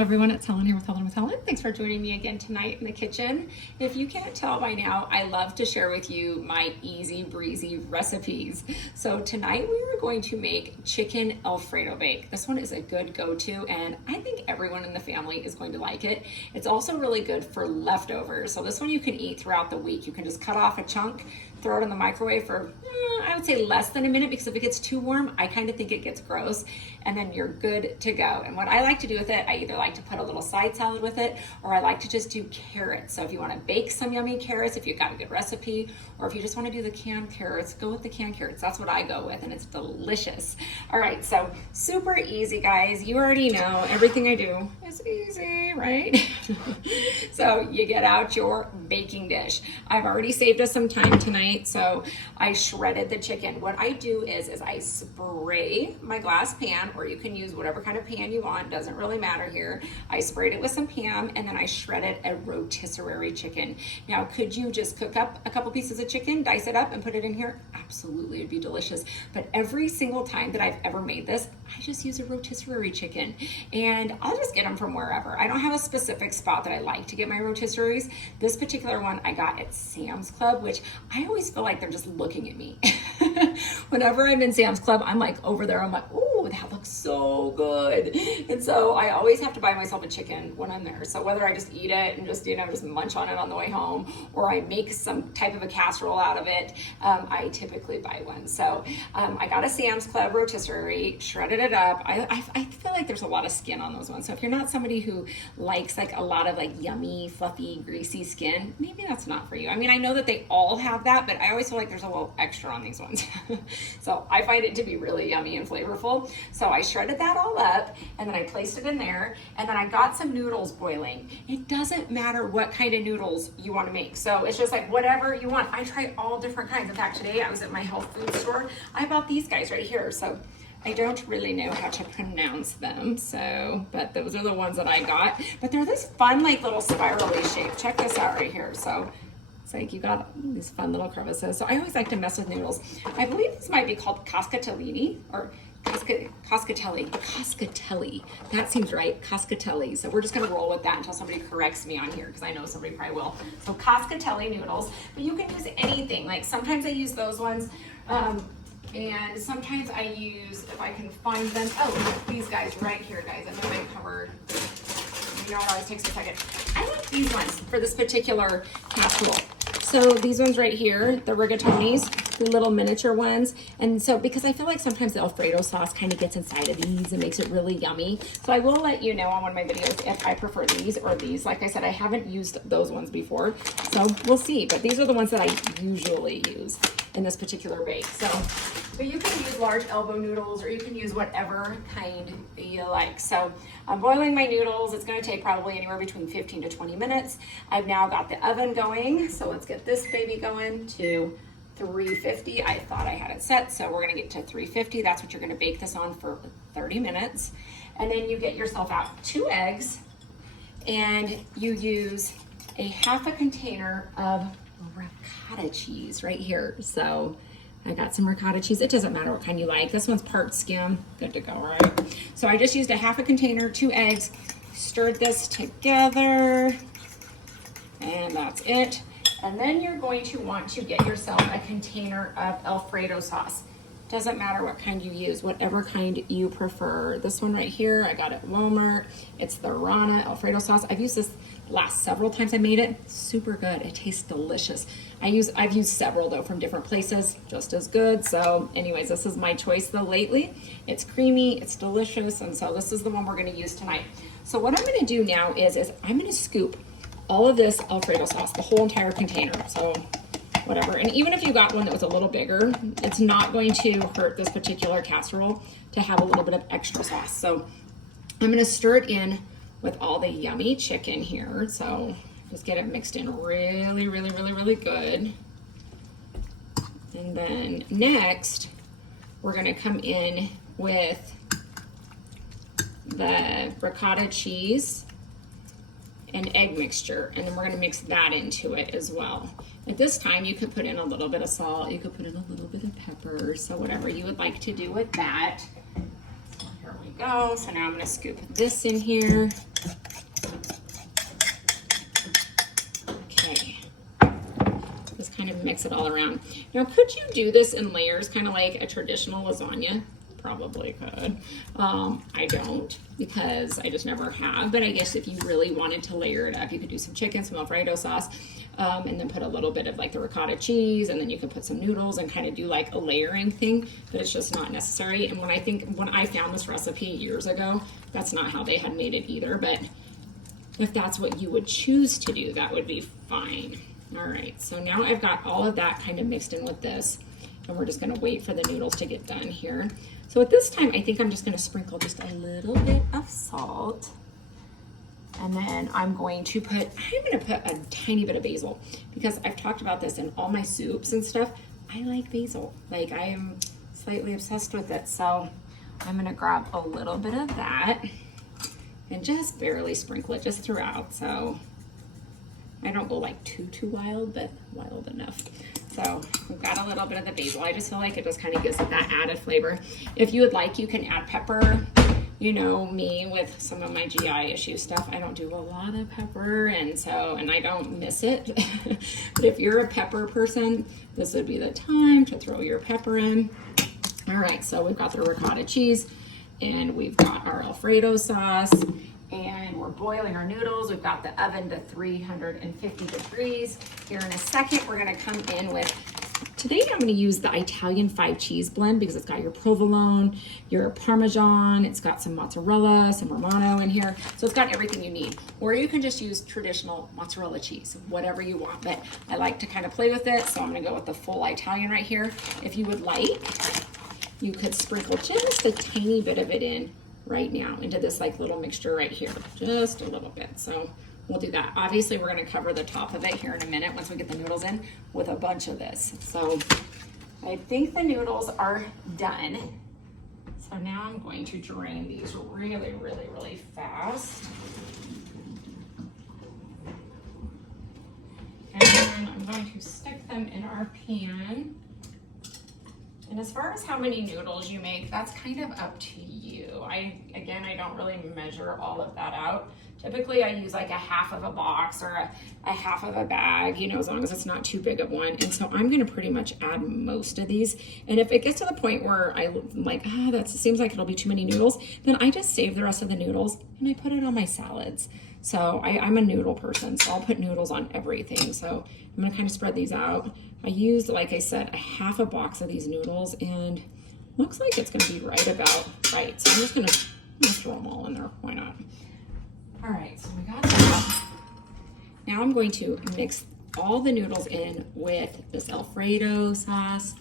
Everyone, it's Helen here with Helen. Thanks for joining me again tonight in the kitchen. If you can't tell by now, I love to share with you my easy breezy recipes. So tonight we are going to make chicken Alfredo bake. This one is a good go-to and I think everyone in the family is going to like it. It's also really good for leftovers. So this one you can eat throughout the week. You can just cut off a chunk, throw it in the microwave for, I would say less than a minute, because if it gets too warm, I kind of think it gets gross, and then you're good to go. And what I like to do with it, I either like to put a little side salad with it, or I like to just do carrots. So if you want to bake some yummy carrots, if you've got a good recipe, or if you just want to do the canned carrots, go with the canned carrots. That's what I go with, and it's delicious. All right, so super easy, guys. You already know everything I do is easy, right? So you get out your baking dish. I've already saved us some time tonight, so I shredded the chicken. What I do is I spray my glass pan, or you can use whatever kind of pan you want, doesn't really matter here. I sprayed it with some Pam, and then I shredded a rotisserie chicken. Now, could you just cook up a couple pieces of chicken, dice it up, and put it in here? Absolutely, it'd be delicious. But every single time that I've ever made this, I just use a rotisserie chicken, and I'll just get them from wherever. I don't have a specific spot that I like to get my rotisseries. This particular one I got at Sam's Club, which I always feel like they're just looking at me. Whenever I'm in Sam's Club, I'm like over there, I'm like, oh, that looks so good. And so I always have to buy myself a chicken when I'm there. So whether I just eat it and just, just munch on it on the way home, or I make some type of a casserole out of it, I typically buy one. So I got a Sam's Club rotisserie, shredded it up. I feel like there's a lot of skin on those ones. So if you're not somebody who likes like a lot of like yummy, fluffy, greasy skin, maybe that's not for you. I mean, I know that they all have that, but I always feel like there's a little extra on these ones. So I find it to be really yummy and flavorful. So I shredded that all up, and then I placed it in there, and then I got some noodles boiling. It doesn't matter what kind of noodles you want to make. So it's just like whatever you want. I try all different kinds. In fact, today I was at my health food store. I bought these guys right here. So I don't really know how to pronounce them, but those are the ones that I got. But they're this fun, like little spirally shape. Check this out right here. So it's like you got these fun little crevices. So I always like to mess with noodles. I believe this might be called cascatelli, or Cascatelli. That seems right, Cascatelli. So we're just gonna roll with that until somebody corrects me on here, because I know somebody probably will. So Cascatelli noodles, but you can use anything. Like sometimes I use those ones, and sometimes I use, if I can find them, oh, these guys right here, guys. I know they've covered. You know, it always takes a second. I like these ones for this particular casserole. So these ones right here, the rigatonis, the little miniature ones. And so, because I feel like sometimes the Alfredo sauce kind of gets inside of these and makes it really yummy. So I will let you know on one of my videos if I prefer these or these. Like I said, I haven't used those ones before, so we'll see. But these are the ones that I usually use in this particular bake. So, but you can use large elbow noodles, or you can use whatever kind you like. So I'm boiling my noodles. It's gonna take probably anywhere between 15 to 20 minutes. I've now got the oven going. So let's get this baby going to 350. I thought I had it set, so we're gonna get to 350. That's what you're gonna bake this on for 30 minutes. And then you get yourself out 2 eggs, and you use a half a container of ricotta cheese right here. So I got some ricotta cheese. It doesn't matter what kind you like. This one's part skim, good to go, right? So I just used a half a container, 2 eggs, stirred this together, and that's it. And then you're going to want to get yourself a container of Alfredo sauce. Doesn't matter what kind you use, whatever kind you prefer. This one right here, I got it at Walmart. It's the Rana Alfredo sauce. I've used this last several times I made it. Super good, it tastes delicious. I've used several though from different places, just as good. So anyways, this is my choice though lately. It's creamy, it's delicious, and so this is the one we're gonna use tonight. So what I'm gonna do now is I'm gonna scoop all of this Alfredo sauce, the whole entire container. So whatever, and even if you got one that was a little bigger, it's not going to hurt this particular casserole to have a little bit of extra sauce. So I'm gonna stir it in with all the yummy chicken here. So just get it mixed in really, really, really, really good. And then next, we're gonna come in with the ricotta cheese and egg mixture, and then we're gonna mix that into it as well. At this time, you could put in a little bit of salt, you could put in a little bit of pepper, so whatever you would like to do with that. So here we we go. So now I'm gonna scoop this in here. Okay. Just kind of mix it all around. Now, could you do this in layers, kind of like a traditional lasagna? Probably could. I don't, because I just never have, but I guess if you really wanted to layer it up, you could do some chicken, some Alfredo sauce, and then put a little bit of like the ricotta cheese, and then you could put some noodles and kind of do like a layering thing, but it's just not necessary. And when I found this recipe years ago, that's not how they had made it either, but if that's what you would choose to do, that would be fine. All right, so now I've got all of that kind of mixed in with this, and we're just gonna wait for the noodles to get done here. So at this time, I think I'm just gonna sprinkle just a little bit of salt. And then I'm gonna put a tiny bit of basil, because I've talked about this in all my soups and stuff. I like basil, like I am slightly obsessed with it. So I'm gonna grab a little bit of that and just barely sprinkle it just throughout. So I don't go like too wild, but wild enough. So we've got a little bit of the basil. I just feel like it just kind of gives it that added flavor. If you would like, you can add pepper. You know me with some of my GI issue stuff, I don't do a lot of pepper, and I don't miss it. But if you're a pepper person, this would be the time to throw your pepper in. All right, so we've got the ricotta cheese, and we've got our Alfredo sauce, and we're boiling our noodles. We've got the oven to 350 degrees. Here in a second, we're gonna come in with, today I'm gonna use the Italian 5 cheese blend, because it's got your provolone, your Parmesan, it's got some mozzarella, some Romano in here. So it's got everything you need. Or you can just use traditional mozzarella cheese, whatever you want. But I like to kind of play with it, so I'm gonna go with the full Italian right here. If you would like, you could sprinkle just a tiny bit of it in right now into this like little mixture right here, just a little bit. So we'll do that. Obviously, we're gonna cover the top of it here in a minute once we get the noodles in with a bunch of this. So I think the noodles are done. So now I'm going to drain these really fast. And then I'm going to stick them in our pan. And as far as how many noodles you make, that's kind of up to you. Again, I don't really measure all of that out. Typically I use like a half of a box or a half of a bag, you know, as long as it's not too big of one. And so I'm gonna pretty much add most of these. And if it gets to the point where I'm like, that seems like it'll be too many noodles, then I just save the rest of the noodles and I put it on my salads. So I'm a noodle person, so I'll put noodles on everything. So I'm gonna kind of spread these out. I used, like I said, a half a box of these noodles, and looks like it's gonna be right about right. So I'm just gonna throw them all in there, why not? All right, so we got that. Now I'm going to mix all the noodles in with this Alfredo sauce,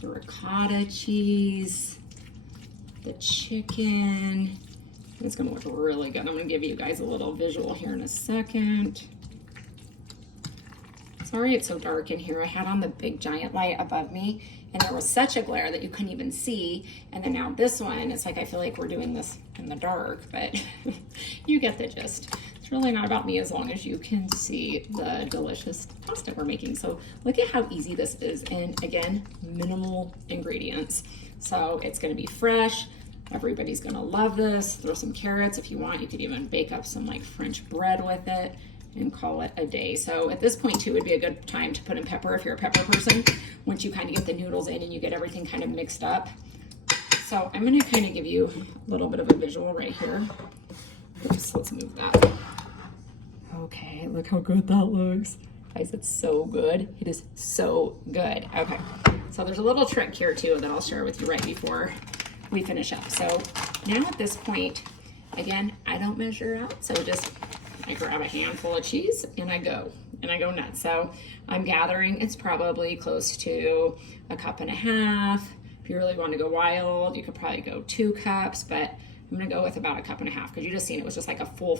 the ricotta cheese, the chicken. It's gonna look really good. I'm gonna give you guys a little visual here in a second. Sorry it's so dark in here. I had on the big giant light above me, and there was such a glare that you couldn't even see. And then now this one, it's like I feel like we're doing this in the dark, but you get the gist. It's really not about me as long as you can see the delicious pasta we're making. So look at how easy this is. And again, minimal ingredients. So it's gonna be fresh. Everybody's gonna love this. Throw some carrots if you want. You could even bake up some like French bread with it and call it a day. So at this point too, would be a good time to put in pepper if you're a pepper person, once you kind of get the noodles in and you get everything kind of mixed up. So I'm gonna kind of give you a little bit of a visual right here. Oops, let's move that. Okay, look how good that looks. Guys, it's so good. It is so good. Okay, so there's a little trick here too that I'll share with you right before we finish up. So now at this point, again, I don't measure out, so just I grab a handful of cheese and I go nuts. So I'm gathering, it's probably close to 1.5 cups. If you really want to go wild, you could probably go 2 cups, but I'm gonna go with about 1.5 cups because you just seen it was just like a full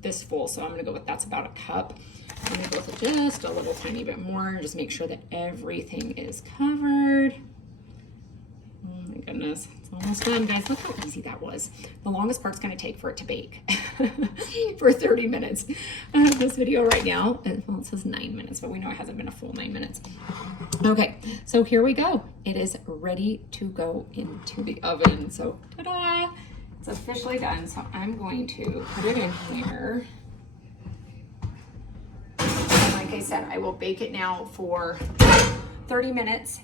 fistful. So I'm gonna go with that's about 1 cup. I'm gonna go with just a little tiny bit more, just make sure that everything is covered. Oh my goodness, it's almost done, guys. Look how easy that was. The longest part's gonna take for it to bake for 30 minutes. I have this video right now, and well, it says 9 minutes, but we know it hasn't been a full 9 minutes. Okay, so here we go. It is ready to go into the oven. So ta-da! It's officially done, so I'm going to put it in here. And like I said, I will bake it now for 30 minutes.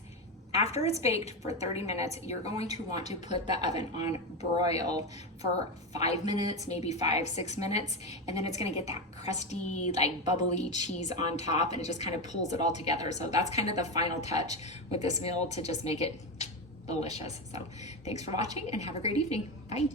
After it's baked for 30 minutes, you're going to want to put the oven on broil for 5 minutes, maybe 5-6 minutes, and then it's gonna get that crusty, like bubbly cheese on top, and it just kind of pulls it all together. So that's kind of the final touch with this meal to just make it delicious. So thanks for watching and have a great evening. Bye.